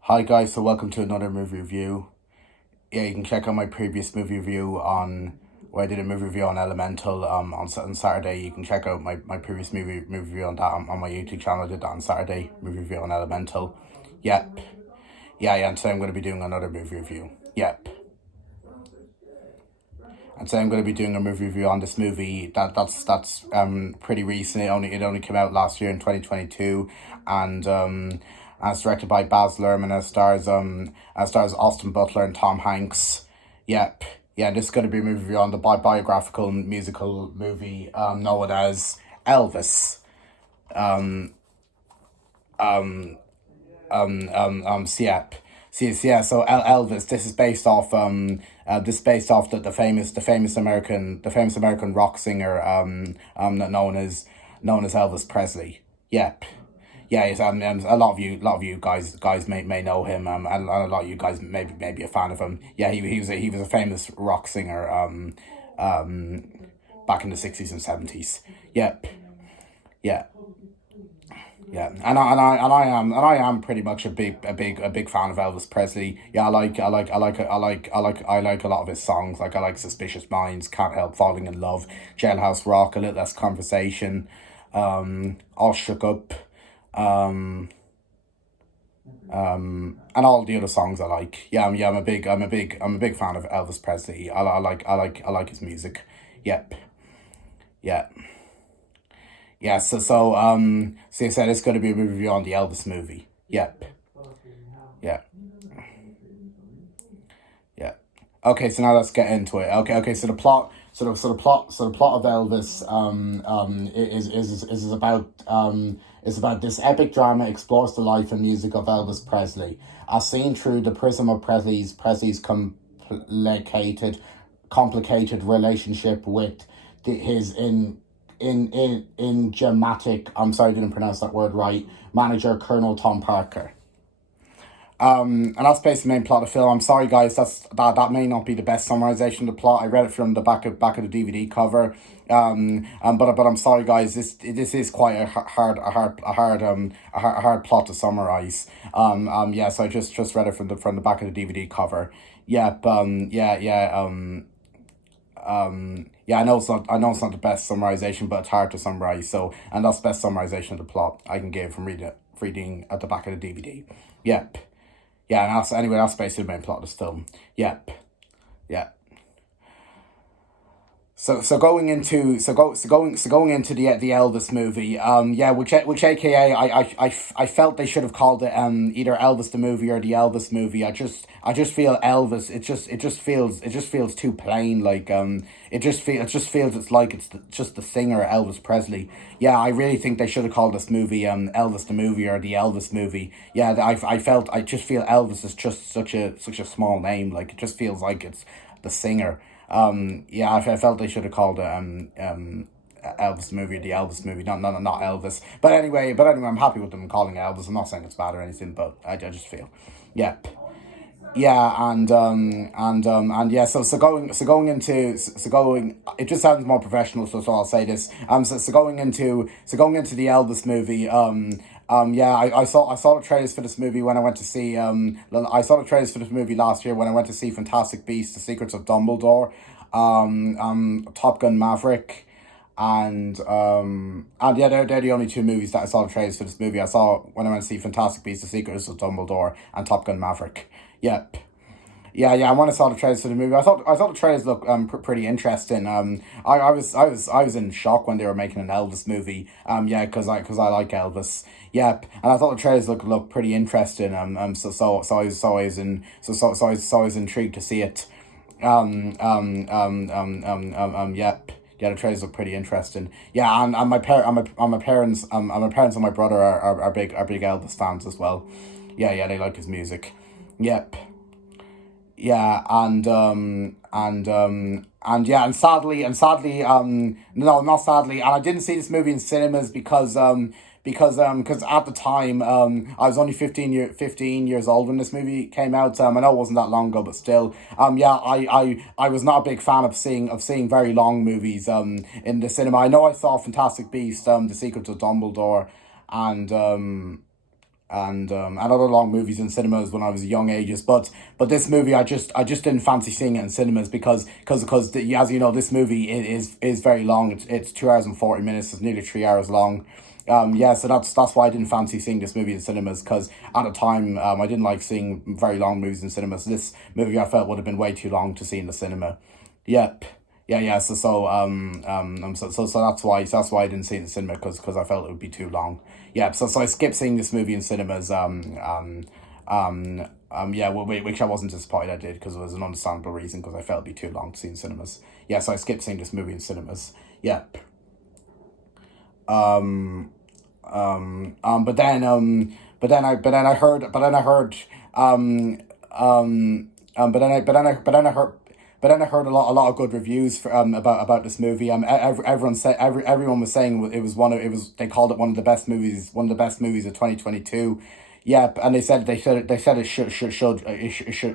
Hi guys, so welcome to another movie review. Yeah, you can check out my previous movie review on where I did a movie review on Elemental on Saturday. You can check out my previous movie review on that on my YouTube channel. I did that on Saturday, movie review on Elemental. Yep. Yeah, and today I'm going to be doing another movie review. Yep. And today I'm going to be doing a movie review on this movie that's pretty recent. It only came out last year in 2022, and it's directed by Baz Luhrmann. And it stars Austin Butler and Tom Hanks. Yep. Yeah, this is going to be a movie review on the biographical musical movie known as Elvis. Yep. Yeah, so Elvis. This is based off the famous American rock singer known as Elvis Presley. Yep. Yeah, a lot of you guys may know him. And a lot of you guys may be a fan of him. Yeah, he was a famous rock singer back in the 60s and 70s. Yep. Yeah. Yeah, and I am pretty much a big fan of Elvis Presley. Yeah, I like a lot of his songs. Like I like Suspicious Minds, Can't Help Falling in Love, Jailhouse Rock, A Little Less Conversation, All Shook Up, and all the other songs I like. I'm a big fan of Elvis Presley. I like his music. Yep. Yeah. Yeah, so you said it's going to be a review on the Elvis movie. Yep. Yeah. Yeah. Okay, so now let's get into it. Okay. So the plot, so the plot of Elvis, is about this epic drama explores the life and music of Elvis Presley, as seen through the prism of Presley's complicated relationship with his dramatic, I'm sorry I didn't pronounce that word right, manager Colonel Tom Parker. And that's basically the main plot of the film. I'm sorry, guys. That may not be the best summarization of the plot. I read it from the back of the DVD cover. But I'm sorry, guys. This is quite a hard plot to summarize. Yeah. So I just read it from the back of the DVD cover. Yep. Yeah, I know it's not the best summarization, but it's hard to summarize. So, and that's the best summarization of the plot I can give from reading at the back of the DVD. Yep. Yeah, and that's basically the main plot of this film. Yep. Yeah. Going into the Elvis movie, yeah, which AKA I felt they should have called it either Elvis the movie or the Elvis movie. I just feel Elvis, it just feels too plain. Like it just feels it's like just the singer Elvis Presley. Yeah, I really think they should have called this movie Elvis the movie or the Elvis movie. Yeah, I just feel Elvis is just such a small name. Like it just feels like it's the singer. Yeah, I felt they should have called it Elvis movie, the Elvis movie, not Elvis. But anyway, I'm happy with them calling it Elvis. I'm not saying it's bad or anything, but I just feel, yep. Yeah, and yeah, so going, it just sounds more professional, so I'll say this. So going into the Elvis movie, yeah, I saw the trailers for this movie when I went to see I saw the trailers for this movie last year when I went to see Fantastic Beasts: The Secrets of Dumbledore, Top Gun Maverick, and yeah, they're the only two movies that I saw the trailers for this movie. I saw when I went to see Fantastic Beasts: The Secrets of Dumbledore and Top Gun Maverick. Yep. Yeah. And when I saw the trailers for the movie, I thought the trailers looked pretty interesting. I was in shock when they were making an Elvis movie. Yeah, because I like Elvis. Yep, and I thought the trailers looked pretty interesting. So I was intrigued to see it. Yep. Yeah, the trailers look pretty interesting. Yeah, and my parents and my brother are big Elvis fans as well. Yeah, they like his music. Yep. Yeah, and no, not sadly, and I didn't see this movie in cinemas because at the time I was only 15 years old when this movie came out. I know it wasn't that long ago, but still, yeah, I was not a big fan of seeing very long movies in the cinema. I know I saw Fantastic Beasts, The Secrets of Dumbledore, and and other long movies in cinemas when I was young ages. But this movie, I just didn't fancy seeing it in cinemas because as you know, this movie is very long. It's 2 hours and 40 minutes. It's nearly 3 hours long. Yeah, so that's why I didn't fancy seeing this movie in cinemas, because at the time, I didn't like seeing very long movies in cinemas. This movie I felt would have been way too long to see in the cinema. Yep. Yeah. So that's why I didn't see it in the cinema, because I felt it would be too long. Yeah. So I skipped seeing this movie in cinemas. Yeah. Which I wasn't disappointed I did, because it was an understandable reason, because I felt it'd be too long to see in cinemas. Yeah. So I skipped seeing this movie in cinemas. Yep. Um. Um. But then I heard a lot of good reviews about this movie. Everyone was saying they called it one of the best movies of 2022. Yep, and they said it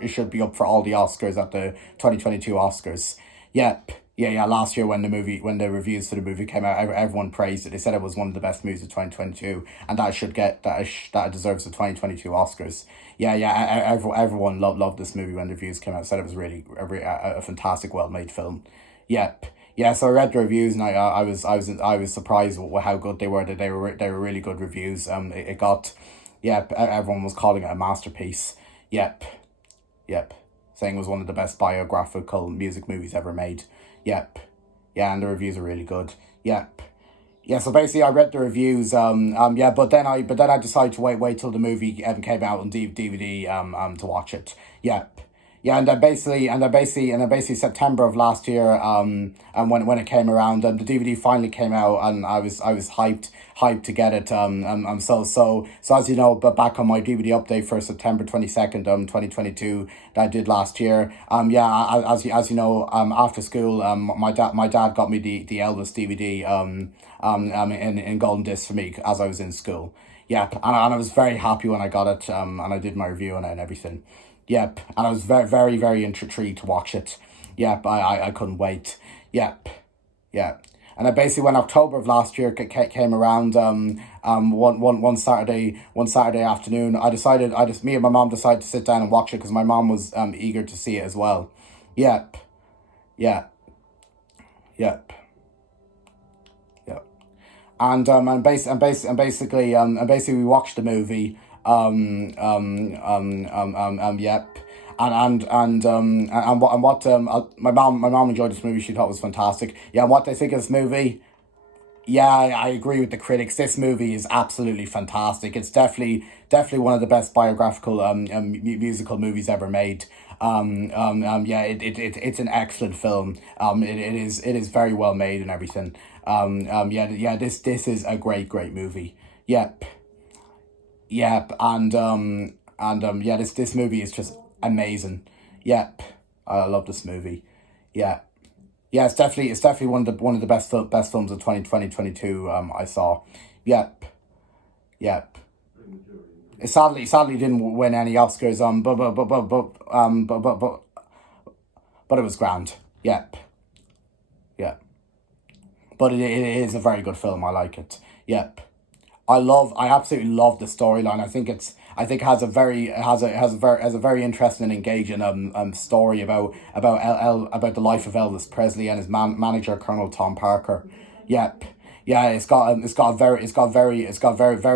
should be up for all the Oscars at the 2022 Oscars. Yep. Yeah. Last year, when the reviews for the movie came out, everyone praised it. They said it was one of the best movies of 2022, and that it deserves the 2022 Oscars. Yeah. Everyone loved this movie when the reviews came out. Said it was really a fantastic, well made film. Yep. Yeah. So I read the reviews, and I was surprised with how good they were. That they were really good reviews. It got, yeah. Everyone was calling it a masterpiece. Yep. Yep. Saying it was one of the best biographical music movies ever made. Yep. Yeah, and the reviews are really good. Yep. Yeah, so basically I read the reviews, yeah, but then I decided to wait till the movie came out on DVD to watch it. Yep. Yeah, and then basically September of last year, and when it came around, and the DVD finally came out, and I was hyped to get it, so as you know, but back on my DVD update for September 22nd, 2022, that I did last year, yeah, as you know, after school, my dad got me the Elvis DVD, in golden disc for me as I was in school. Yep, and I was very happy when I got it, and I did my review on it and everything. Yep, and I was very intrigued to watch it. Yep, I couldn't wait. Yep, yeah. And I basically, when October of last year came around, one Saturday afternoon, me and my mom decided to sit down and watch it, because my mom was eager to see it as well. Yep, yeah, yep. Yep. And basically we watched the movie. Yep. My mom enjoyed this movie. She thought it was fantastic. Yeah, and what they think of this movie? Yeah, I agree with the critics. This movie is absolutely fantastic. It's definitely one of the best biographical musical movies ever made. Yeah, it's an excellent film. It is very well made and everything. Yeah. This is a great movie. Yep. Yep. Yeah, this movie is just amazing. Yep. I love this movie. Yeah. Yeah, it's definitely one of the best films of 2022 I saw. Yep. Yep. It sadly didn't win any Oscars, but it was grand. Yep. Yeah. But it is a very good film. I like it. Yep. I absolutely love the storyline. I think it has a very interesting and engaging story about the life of Elvis Presley and his manager, Colonel Tom Parker. Yep. Yeah, it's got very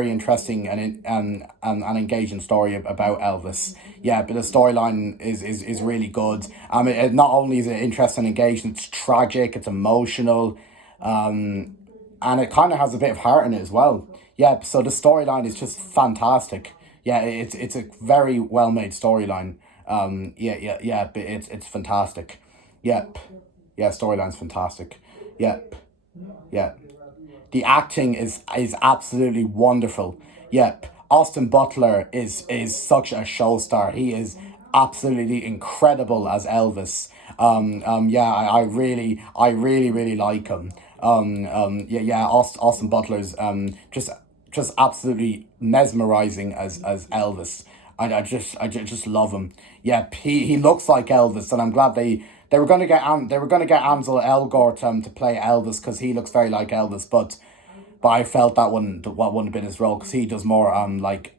interesting and engaging story about Elvis. Yeah, but the storyline is really good. It not only is it interesting and engaging, it's tragic, it's emotional, and it kind of has a bit of heart in it as well. Yeah, so the storyline is just fantastic. Yeah, it's a very well made storyline. Yeah, but it's fantastic. Yep. Yeah, storyline's fantastic. Yep. Yeah. The acting is absolutely wonderful. Yep. Austin Butler is such a show star. He is absolutely incredible as Elvis. Yeah, I really like him. Yeah. Austin Butler's just absolutely mesmerizing as Elvis. I just love him. Yeah, he looks like Elvis, and I'm glad they were gonna get Ansel Elgort to play Elvis, because he looks very like Elvis, but I felt that wouldn't have been his role, because he does more like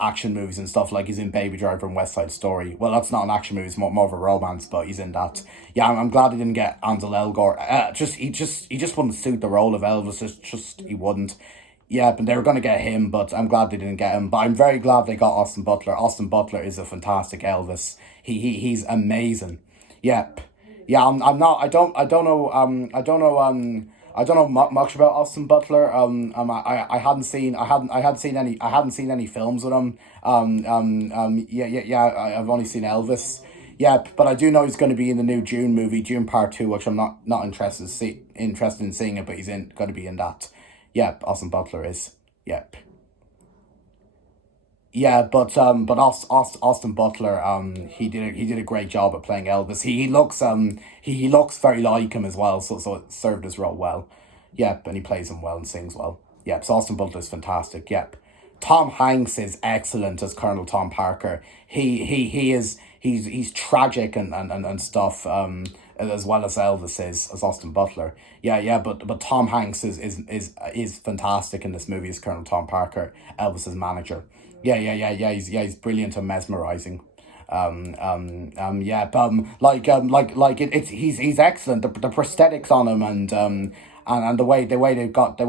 action movies and stuff. Like he's in Baby Driver and West Side Story. Well, that's not an action movie; it's more of a romance. But he's in that. Yeah, I'm glad he didn't get Ansel Elgort. He just wouldn't suit the role of Elvis. He wouldn't. Yeah, but they were gonna get him, but I'm glad they didn't get him. But I'm very glad they got Austin Butler. Austin Butler is a fantastic Elvis. He's amazing. Yep. Yeah, I'm not. I don't know. I don't know much about Austin Butler. I hadn't seen. I hadn't seen any. I hadn't seen any films with him. I've only seen Elvis. Yeah, but I do know he's going to be in the new June movie, June Part Two, which I'm not interested in seeing it, but he's going to be in that. Yep, Austin Butler is. Yep. Yeah, but Austin Butler, he did a great job at playing Elvis. He looks very like him as well, so it served his role well. Yep, and he plays him well and sings well. Yep, so Austin Butler's fantastic. Yep, Tom Hanks is excellent as Colonel Tom Parker. He's tragic and stuff. As well as Elvis is as Austin Butler. But Tom Hanks is fantastic in this movie as Colonel Tom Parker, Elvis's manager. He's brilliant and mesmerizing. He's excellent. The prosthetics on him and the way they got him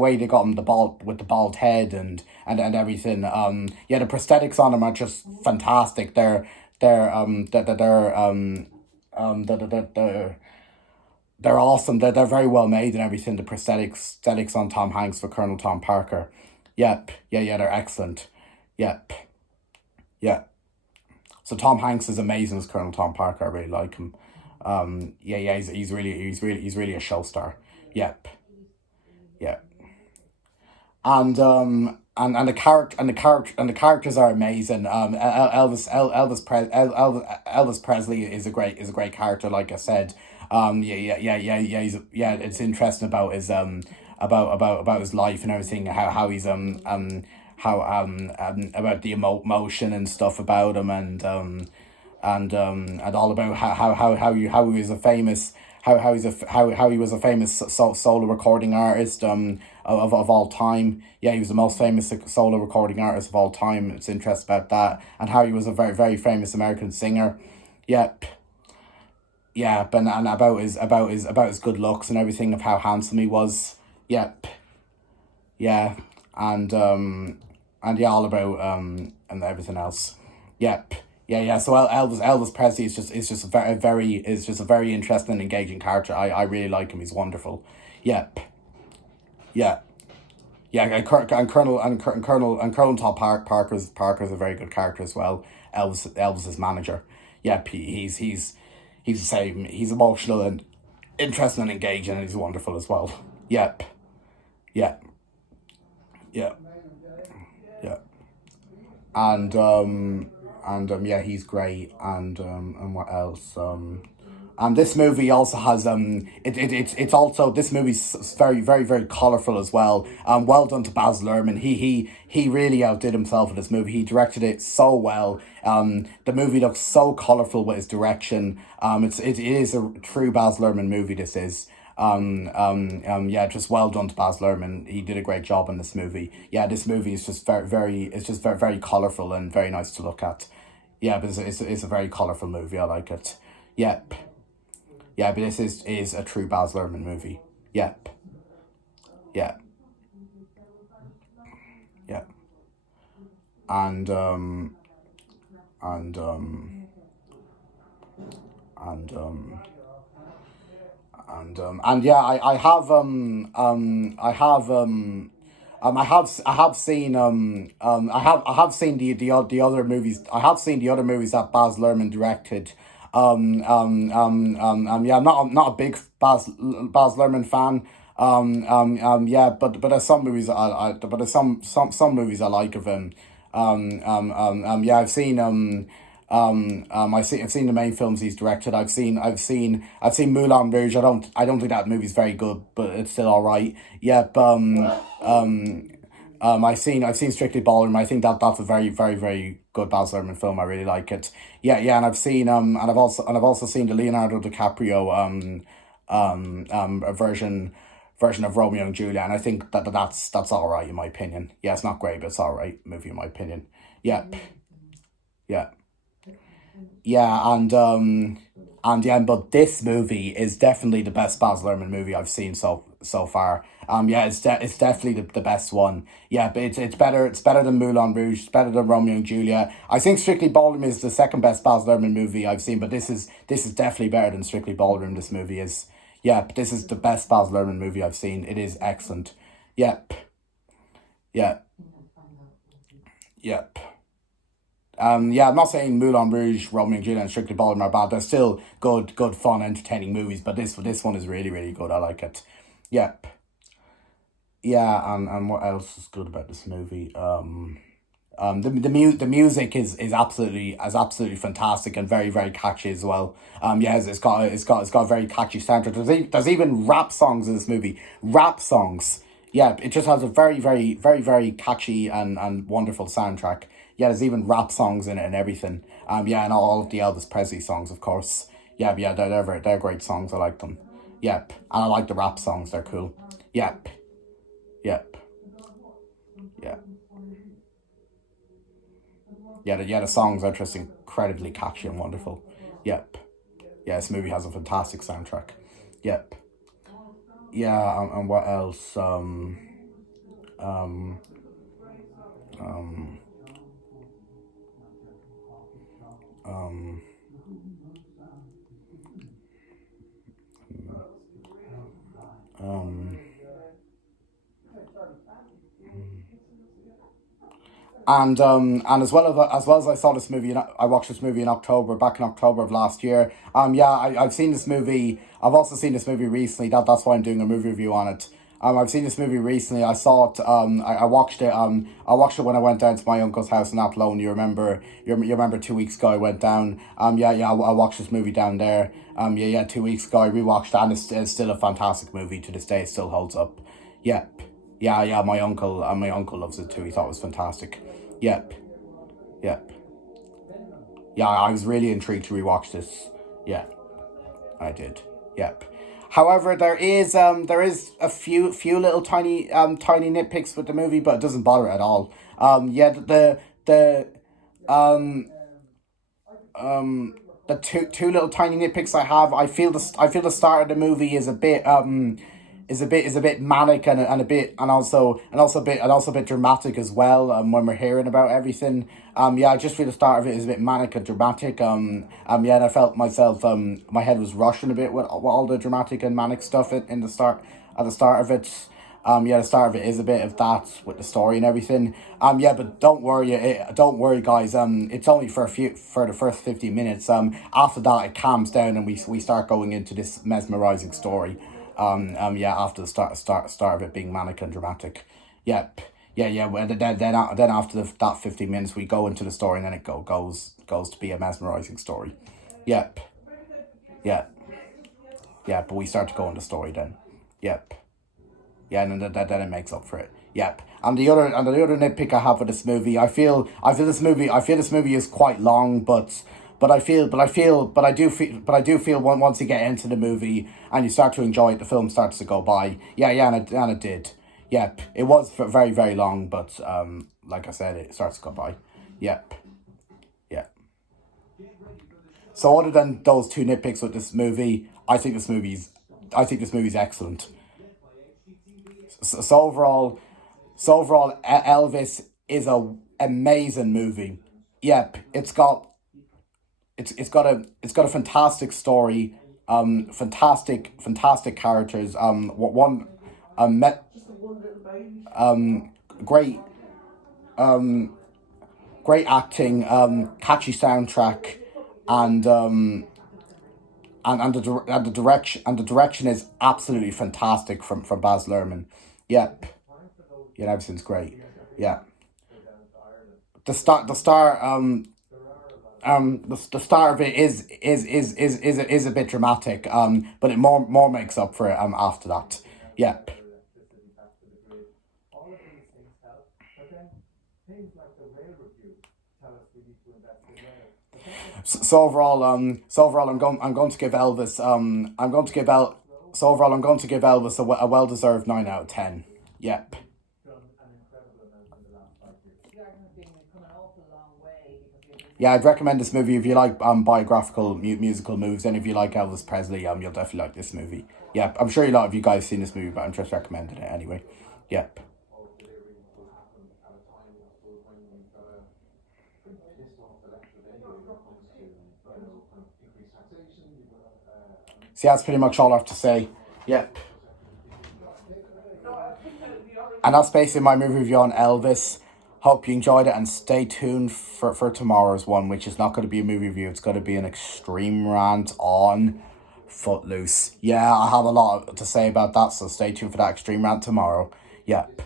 with the bald head and everything. The prosthetics on him are just fantastic. They're awesome. They're very well made and everything. The prosthetics on Tom Hanks for Colonel Tom Parker. Yep. They're excellent. Yep. Yeah. So Tom Hanks is amazing as Colonel Tom Parker. I really like him. He's really a show star. Yep. Yeah. And the characters are amazing. Elvis Presley is a great character. Like I said, It's interesting about his about his life and everything. How he's how about the emotion and stuff about him and all about how he was a famous how he was a famous solo recording artist of all time. Yeah, he was the most famous solo recording artist of all time. It's interesting about that and how he was a very famous American singer. Yep. Yeah, and about his good looks and everything of how handsome he was. Yep. Yeah, and yeah, all about and everything else. Yep. Yeah. So Elvis Presley is just a very interesting and engaging character. I really like him. He's wonderful. Yep. Yeah. Yeah, Colonel Tom Parker's a very good character as well. Elvis's manager. Yep. He's the same. He's emotional and interesting and engaging, and he's wonderful as well. Yep. Yeah. Yeah. Yeah. He's great. And what else? And this movie also has it's also this movie's very colorful as well. Well done to Baz Luhrmann. He really outdid himself in this movie. He directed it so well. The movie looks so colorful with his direction. It is a true Baz Luhrmann movie. This is. Just well done to Baz Luhrmann. He did a great job in this movie. Yeah, this movie is just very colorful and very nice to look at. Yeah, but it's a very colorful movie. I like it. Yep. Yeah, but this is a true Baz Luhrmann movie. Yep. Yeah. Yeah. And um and um and um and yeah, I have seen I have seen the other movies. I have seen the other movies that Baz Luhrmann directed. I'm not a big Baz Luhrmann fan. But there's some movies but there's some movies I like of him. I've seen I've seen the main films he's directed. I've seen Moulin Rouge. I don't think that movie's very good, but it's still all right. Yep. I've seen Strictly Ballroom. I think that's a very good Baz Luhrmann film. I really like it. Yeah, and I've also seen the Leonardo DiCaprio a version of Romeo and Juliet, and I think that's all right in my opinion. Yeah, it's not great, but it's all right movie in my opinion. Yep, yeah, yeah, and yeah, but this movie is definitely the best Baz Luhrmann movie I've seen so far. Yeah, it's definitely the best one. Yeah, but it's better than Moulin Rouge. It's better than Romeo and Juliet. I think Strictly Ballroom is the second best Baz Luhrmann movie I've seen, but this is definitely better than Strictly Ballroom. This movie is. Yeah, but this is the best Baz Luhrmann movie I've seen. It is excellent. Yep, yeah, yep. Yeah, I'm not saying Moulin Rouge, Romeo and Juliet, and Strictly Ballroom are bad. They're still good, fun, entertaining movies. But this one is really, really good. I like it. Yep. Yeah, and what else is good about this movie? The music is absolutely fantastic and very, very catchy as well. Yeah, it's got a very catchy soundtrack. There's even rap songs in this movie. Rap songs. Yeah, it just has a very, very, very, very catchy and wonderful soundtrack. Yeah, there's even rap songs in it and everything. Yeah, and all of the Elvis Presley songs, of course. Yeah, but yeah, they're great songs. I like them. Yep, and I like the rap songs. They're cool. Yep, yep, yeah. The songs are just incredibly catchy and wonderful. Yep. Yeah, this movie has a fantastic soundtrack. Yep. Yeah, and what else? Um, um, um, um, and as well as I saw this movie, I watched this movie in October, back in October of last year. Yeah, I've seen this movie. I've also seen this movie recently. That's why I'm doing a movie review on it. I've seen this movie recently. I saw it. I watched it. I watched it when I went down to my uncle's house in Athlone. You remember 2 weeks ago I went down. Yeah. I watched this movie down there. Yeah. 2 weeks ago I rewatched it, and it's still a fantastic movie to this day. It still holds up. Yep. Yeah. My uncle loves it too. He thought it was fantastic. Yep. Yep. Yeah, I was really intrigued to rewatch this. Yeah, I did. Yep. However, there is a few little tiny nitpicks with the movie, but it doesn't bother it at all. Yeah, the um the two little tiny nitpicks I have. I feel the start of the movie is a bit manic and a bit and also a bit dramatic as well. When we're hearing about everything. Yeah, I just feel the start of it is a bit manic and dramatic. Yeah, and I felt myself. My head was rushing a bit with all the dramatic and manic stuff in the start at the start of it. Yeah, the start of it is a bit of that with the story and everything. Yeah, but don't worry, guys. It's only for the first 50 minutes. After that, it calms down and we start going into this mesmerizing story. Yeah, after the start of it being manic and dramatic. Yep. Yeah. Well, then after that 50 minutes, we go into the story, and then it goes to be a mesmerizing story. Yep. Yeah. Yeah, but we start to go into story then. Yep. Yeah, and then it makes up for it. Yep. And the other nitpick I have with this movie, I feel this movie is quite long, but I do feel once you get into the movie and you start to enjoy it, the film starts to go by. Yeah, and it did. Yep. It was very, very long, but like I said, it starts to go by. Yep. Yeah. So other than those two nitpicks with this movie, I think this movie's excellent. So overall, Elvis is a amazing movie. Yep, it's got a fantastic story, fantastic characters. One, met great great acting, catchy soundtrack, and and the direction is absolutely fantastic from Baz Luhrmann. Yep, yeah, everything's great. Yeah, the start of it is a bit dramatic. But it more makes up for it after that. Yep. So overall, I'm going to give Elvis. I'm going to give El. So overall, I'm going to give Elvis a well-deserved 9 out of 10. Yep. Yeah, I'd recommend this movie if you like biographical musical movies, and if you like Elvis Presley, you'll definitely like this movie. Yeah, I'm sure a lot of you guys seen this movie, but I'm just recommending it anyway. Yep. So yeah, that's pretty much all I have to say. Yep. And that's basically my movie review on Elvis. Hope you enjoyed it, and stay tuned for tomorrow's one, which is not going to be a movie review. It's going to be an extreme rant on Footloose. Yeah, I have a lot to say about that, so stay tuned for that extreme rant tomorrow. Yep.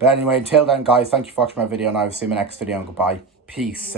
But anyway, until then, guys, thank you for watching my video, and I will see you in my next video, and goodbye. Peace.